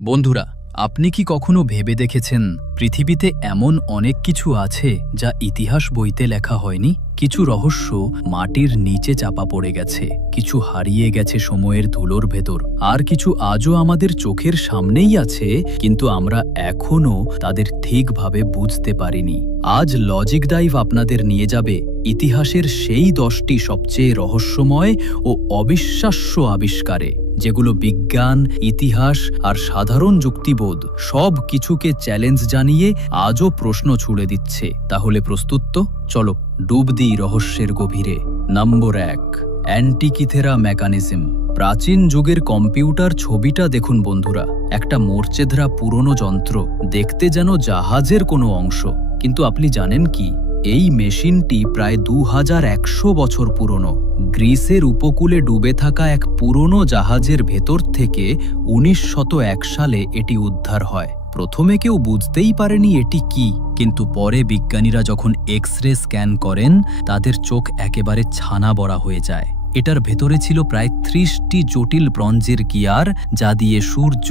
বন্ধুরা, আপনি কি কখনো ভেবে দেখেছেন পৃথিবীতে এমন অনেক কিছু আছে যা ইতিহাস বইতে লেখা হয়নি? কিছু রহস্য মাটির নিচে চাপা পড়ে গেছে, কিছু হারিয়ে গেছে সময়ের ধুলোর ভেতর, আর কিছু আজও আমাদের চোখের সামনেই আছে, কিন্তু আমরা এখনো তাদের ঠিকভাবে বুঝতে পারিনি। আজ লজিক ডাইভ আপনাদের নিয়ে যাবে ইতিহাসের সেই 10টি সবচেয়ে রহস্যময় ও অবিশ্বাস্য আবিষ্কারে, যেগুলো বিজ্ঞান, ইতিহাস আর সাধারণ যুক্তিবোধ সব কিছুকে চ্যালেঞ্জ জানিয়ে আজও প্রশ্ন ছুড়ে দিচ্ছে। তাহলে প্রস্তুত তো? চলো ডুব দিই রহস্যের গভীরে। নম্বর 1, অ্যান্টিকিথেরা মেকানিজম। প্রাচীন যুগের কম্পিউটার ছবিটা দেখুন বন্ধুরা, একটা মোর্চেধরা পুরনো যন্ত্র, দেখতে যেন জাহাজের কোনো অংশ। কিন্তু আপনি জানেন কি, এই মেশিনটি প্রায় 2100 বছর পুরনো। গ্রিসের উপকূলে ডুবে থাকা এক পুরনো জাহাজের ভেতর থেকে 1901 সালে এটি উদ্ধার হয়। প্রথমে কেউ বুঝতেই পারেনি এটি কি, কিন্তু পরে বিজ্ঞানীরা যখন এক্স-রে স্ক্যান করেন, তাদের চোখ একেবারে ছানা বড়া হয়ে যায়। এটার ভেতরে ছিল প্রায় 30টি জটিল ব্রঞ্জের গিয়ার, যা দিয়ে সূর্য,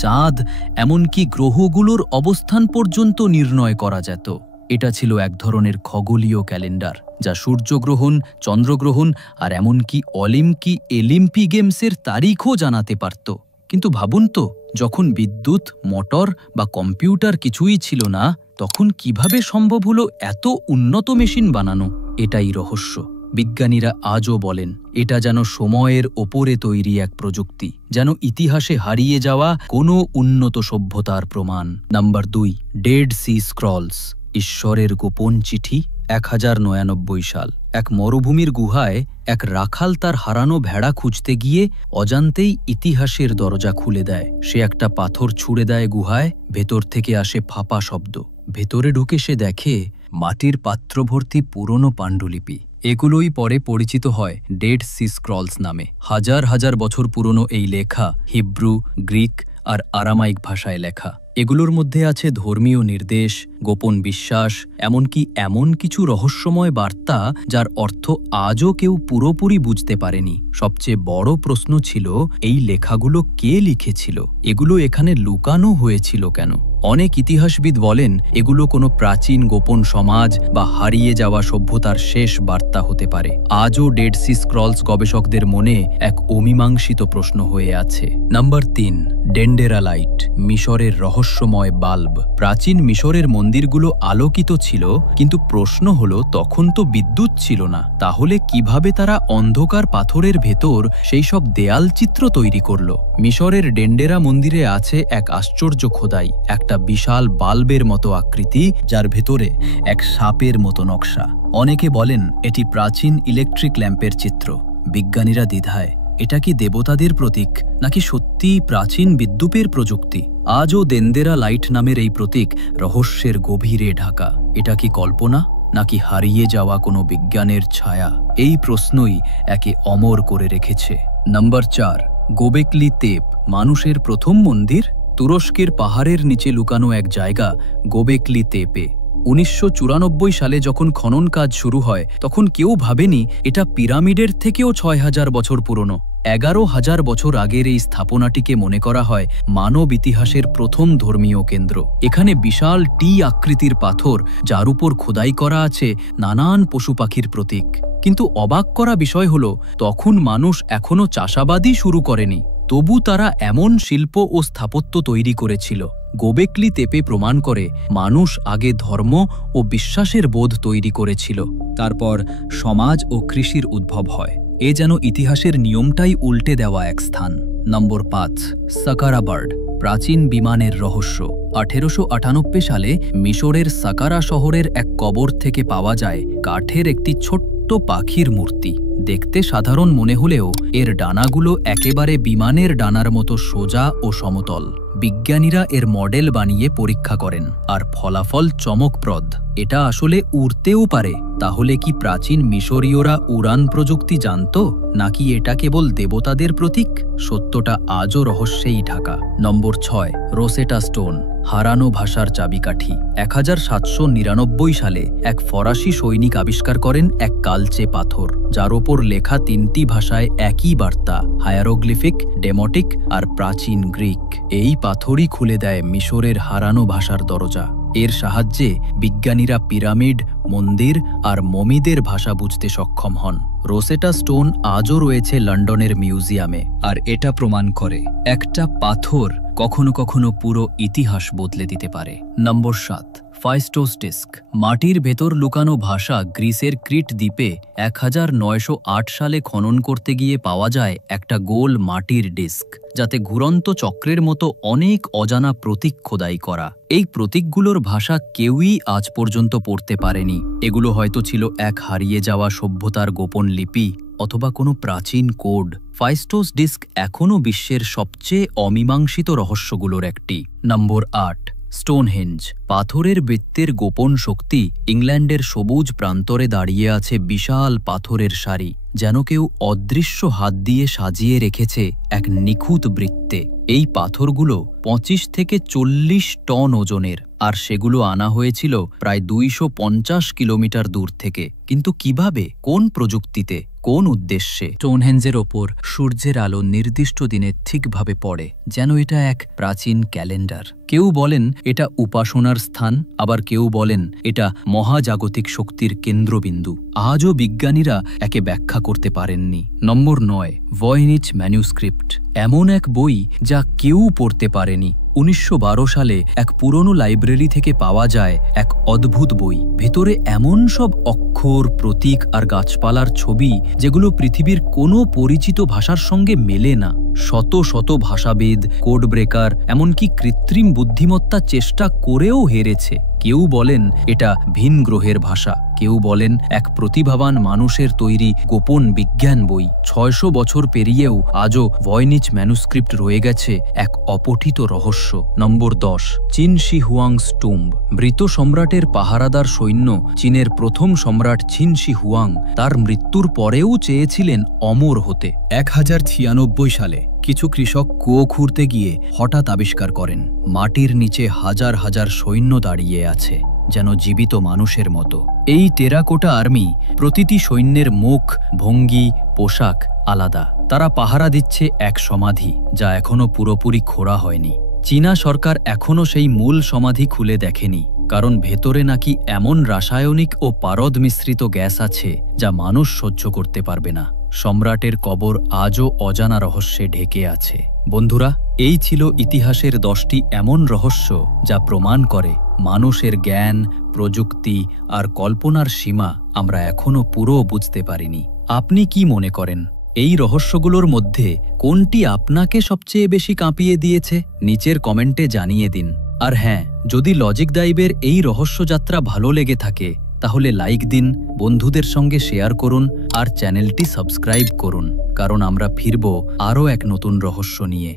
চাঁদ, এমনকি গ্রহগুলোর অবস্থান পর্যন্ত নির্ণয় করা যেত। এটা ছিল এক ধরনের খগোলীয় ক্যালেন্ডার, যা সূর্যগ্রহণ, চন্দ্রগ্রহণ আর এমনকি অলিম্পি গেমসের তারিখও জানাতে পারত। কিন্তু ভাবুন তো, যখন বিদ্যুৎ, মোটর বা কম্পিউটার কিছুই ছিল না, তখন কিভাবে সম্ভব হলো এত উন্নত মেশিন বানানো? এটাই রহস্য। বিজ্ঞানীরা আজও বলেন এটা যেন সময়ের ওপরে তৈরি এক প্রযুক্তি, যেন ইতিহাসে হারিয়ে যাওয়া কোনো উন্নত সভ্যতার প্রমাণ। Number 2, Dead Sea scrolls. ঈশ্বরের গোপন চিঠি। 1099 সাল, এক মরুভূমির গুহায় এক রাখাল তার হারানো ভেড়া খুঁজতে গিয়ে অজান্তেই ইতিহাসের দরজা খুলে দেয়। সে একটা পাথর ছুঁড়ে দেয় গুহায়, ভেতর থেকে আসে ফাঁপা শব্দ। ভেতরে ঢুকে সে দেখে মাটির পাত্র ভর্তি পুরনো পাণ্ডুলিপি। এগুলোই পরে পরিচিত হয় ডেড সি স্ক্রলস নামে। হাজার হাজার বছর পুরনো এই লেখা হিব্রু, গ্রিক আর আরামাইক ভাষায় লেখা। এগুলোর মধ্যে আছে ধর্মীয় নির্দেশ, গোপন বিশ্বাস, এমনকি এমন কিছু রহস্যময় বার্তা যার অর্থ আজও কেউ পুরোপুরি বুঝতে পারেনি। সবচেয়ে বড় প্রশ্ন ছিল, এই লেখাগুলো কে লিখেছিল? এগুলো এখানে লুকানো হয়েছিল কেন? অনেক ইতিহাসবিদ বলেন এগুলো কোনো প্রাচীন গোপন সমাজ বা হারিয়ে যাওয়া সভ্যতার শেষ বার্তা হতে পারে। আজও ডেড সি স্ক্রলস গবেষকদের মনে এক অমীমাংসিত প্রশ্ন হয়ে আছে। Number 3, Dendera light. মিশরের রহস্যময় বাল্ব। প্রাচীন মিশরের মন্দিরগুলো আলোকিত ছিল, কিন্তু প্রশ্ন হলো তখন তো বিদ্যুৎ ছিল না। তাহলে কিভাবে তারা অন্ধকার পাথরের ভেতর সেই সব দেয়াল চিত্র তৈরি করলো? মিশরের ডেন্ডেরা মন্দিরে আছে এক আশ্চর্য খোদাই, একটা বিশাল বাল্বের মতো আকৃতি, যার ভেতরে এক সাপের মতো নকশা। অনেকে বলেন এটি প্রাচীন ইলেকট্রিক ল্যাম্পের চিত্র। বিজ্ঞানীরা দ্বিধায়, এটা কি দেবতাদের প্রতীক নাকি সত্যিই প্রাচীন বিদ্যুতের প্রযুক্তি? আজও ডেন্ডেরা লাইট নামের এই প্রতীক রহস্যের গভীরে ঢাকা। এটা কি কল্পনা নাকি হারিয়ে যাওয়া কোনো বিজ্ঞানের ছায়া? এই প্রশ্নই একে অমর করে রেখেছে। Number 4, Gobekli Tepe. মানুষের প্রথম মন্দির। তুরস্কের পাহাড়ের নিচে লুকানো এক জায়গা গোবেকলি তেপে। 1994 সালে যখন খনন কাজ শুরু হয়, তখন কেউ ভাবেনি এটা পিরামিডের থেকেও 6000 বছর পুরনো। 11,000 বছর আগের এই স্থাপনাটিকে মনে করা হয় মানব ইতিহাসের প্রথম ধর্মীয় কেন্দ্র। এখানে বিশাল টি আকৃতির পাথর, যার উপর খোদাই করা আছে নানান পশু পাখির প্রতীক। কিন্তু অবাক করা বিষয় হলো, তখন মানুষ এখনো চাষাবাদই শুরু করেনি, তবু তারা এমন শিল্প ও স্থাপত্য তৈরি করেছিল। গোবেকলি তেপে প্রমাণ করে মানুষ আগে ধর্ম ও বিশ্বাসের বোধ তৈরি করেছিল, তারপর সমাজ ও কৃষির উদ্ভব হয়। এ যেন ইতিহাসের নিয়মটাই উল্টে দেওয়া এক স্থান। নম্বর 5, সাকারা বার্ড। প্রাচীন বিমানের রহস্য। 1898 সালে মিশরের সাকারা শহরের এক কবর থেকে পাওয়া যায় কাঠের একটি ছোট্ট পাখির মূর্তি। দেখতে সাধারণ মনে হলেও এর ডানাগুলো একেবারে বিমানের ডানার মতো সোজা ও সমতল। বিজ্ঞানীরা এর মডেল বানিয়ে পরীক্ষা করেন, আর ফলাফল চমকপ্রদ। এটা আসলে উড়তেও পারে। তাহলে কি প্রাচীন মিশরীয়রা উড়ান প্রযুক্তি জানত, নাকি এটা কেবল দেবতাদের প্রতীক? সত্যটা আজও রহস্যেই ঢাকা। নম্বর 6, রোসেটা স্টোন। হারানো ভাষার চাবিকাঠি। 1799 সালে এক ফরাসি সৈনিক আবিষ্কার করেন এক কালচে পাথর, যার ওপর লেখা 3টি ভাষায় একই বার্তা, হায়ারোগ্লিফিক, ডেমোটিক আর প্রাচীন গ্রিক। এই পাথরই খুলে দেয় মিশরের হারানো ভাষার দরজা। এর সাহায্যে বিজ্ঞানীরা পিরামিড, মন্দির আর মমিদের ভাষা বুঝতে সক্ষম হন। রোসেটা স্টোন আজও রয়েছে লন্ডনের মিউজিয়ামে, আর এটা প্রমাণ করে একটা পাথর কখনো কখনো পুরো ইতিহাস বদলে দিতে পারে। নম্বর 7, ফাইস্টোস ডিস্ক। মাটির ভেতর লুকানো ভাষা গ্রিসের ক্রিট দ্বীপে 1908 সালে খনন করতে গিয়ে পাওয়া যায় একটা গোল মাটির ডিস্ক, যাতে ঘুরন্ত চক্রের মতো অনেক অজানা প্রতীক খোদাই করা। এই প্রতীকগুলোর ভাষা কেউই আজ পর্যন্ত পড়তে পারেনি। এগুলো হয়তো ছিল এক হারিয়ে যাওয়া সভ্যতার গোপন লিপি অথবা কোনো প্রাচীন কোড। ফাইস্টোস ডিস্ক এখনও বিশ্বের সবচেয়ে অমীমাংসিত রহস্যগুলোর একটি। নম্বর 8, স্টোনহেঞ্জ। পাথরের বৃত্তের গোপন শক্তি। ইংল্যান্ডের সবুজ প্রান্তরে দাঁড়িয়ে আছে বিশাল পাথরের সারি, যেন কেউ অদৃশ্য হাত দিয়ে সাজিয়ে রেখেছে এক নিখুঁত বৃত্তে। এই পাথরগুলো 25 থেকে 40 টন ওজনের, আর সেগুলো আনা হয়েছিল প্রায় 250 কিলোমিটার দূর থেকে। কিন্তু কিভাবে, কোন প্রযুক্তিতে, কোন উদ্দেশ্যে? স্টোনহেঞ্জের ওপর সূর্যের আলো নির্দিষ্ট দিনে ঠিকভাবে পড়ে, যেন এটা এক প্রাচীন ক্যালেন্ডার। কেউ বলেন এটা উপাসনার স্থান, আবার কেউ বলেন এটা মহাজাগতিক শক্তির কেন্দ্রবিন্দু। আজও বিজ্ঞানীরা একে ব্যাখ্যা করতে পারেননি। নম্বর 9, ভয়েনিচ ম্যানুস্ক্রিপ্ট। এমন এক বই যা কেউ পড়তে পারেনি। 1912 সালে এক পুরনো লাইব্রেরি থেকে পাওয়া যায় এক অদ্ভুত বই। ভেতরে এমন সব অক্ষর, প্রতীক আর গাছপালার ছবি যেগুলো পৃথিবীর কোনো পরিচিত ভাষার সঙ্গে মেলে না। শত শত ভাষাবিদ, কোড ব্রেকার, এমনকি কৃত্রিম বুদ্ধিমত্তা চেষ্টা করেও হেরেছে। কেউ বলেন এটা ভিন গ্রহের ভাষা, কেউ বলেন এক প্রতিভাবান মানুষের তৈরি গোপন বিজ্ঞান বই। 600 বছর পেরিয়েও আজও ভয়েনিচ ম্যানুস্ক্রিপ্ট রয়ে গেছে এক অপঠিত রহস্য। নম্বর 10, চীন শি হুয়াংস টুম্ব। মৃত সম্রাটের পাহারাদার সৈন্য চীনের প্রথম সম্রাট চিন শি হুয়াং তার মৃত্যুর পরেও চেয়েছিলেন অমর হতে। 1096 সালে কিছু কৃষক কুয়ো খুঁড়তে গিয়ে হঠাৎ আবিষ্কার করেন মাটির নিচে হাজার হাজার সৈন্য দাঁড়িয়ে আছে, যেন জীবিত মানুষের মতো। এই টেরাকোটা আর্মি, প্রতিটি সৈন্যের মুখ, ভঙ্গি, পোশাক আলাদা। তারা পাহারা দিচ্ছে এক সমাধি যা এখনো পুরোপুরি খোঁড়া হয়নি। চীনা সরকার এখনো সেই মূল সমাধি খুলে দেখেনি, কারণ ভেতরে নাকি এমন রাসায়নিক ও পারদ মিশ্রিত গ্যাস আছে যা মানুষ সহ্য করতে পারবে না। সম্রাটের কবর আজও অজানা রহস্যে ঢেকে আছে। বন্ধুরা, এই ছিল ইতিহাসের 10টি এমন রহস্য যা প্রমাণ করে মানুষের জ্ঞান, প্রযুক্তি আর কল্পনার সীমা আমরা এখনো পুরো বুঝতে পারিনি। আপনি কি মনে করেন, এই রহস্যগুলোর মধ্যে কোনটি আপনাকে সবচেয়ে বেশি কাঁপিয়ে দিয়েছে? নিচের কমেন্টে জানিয়ে দিন। আর হ্যাঁ, যদি লজিক ডাইভের এই রহস্যযাত্রা ভালো লেগে থাকে তাহলে লাইক দিন, বন্ধুদের সঙ্গে শেয়ার করুন আর চ্যানেলটি সাবস্ক্রাইব করুন, কারণ আমরা ফিরব আরও এক নতুন রহস্য নিয়ে।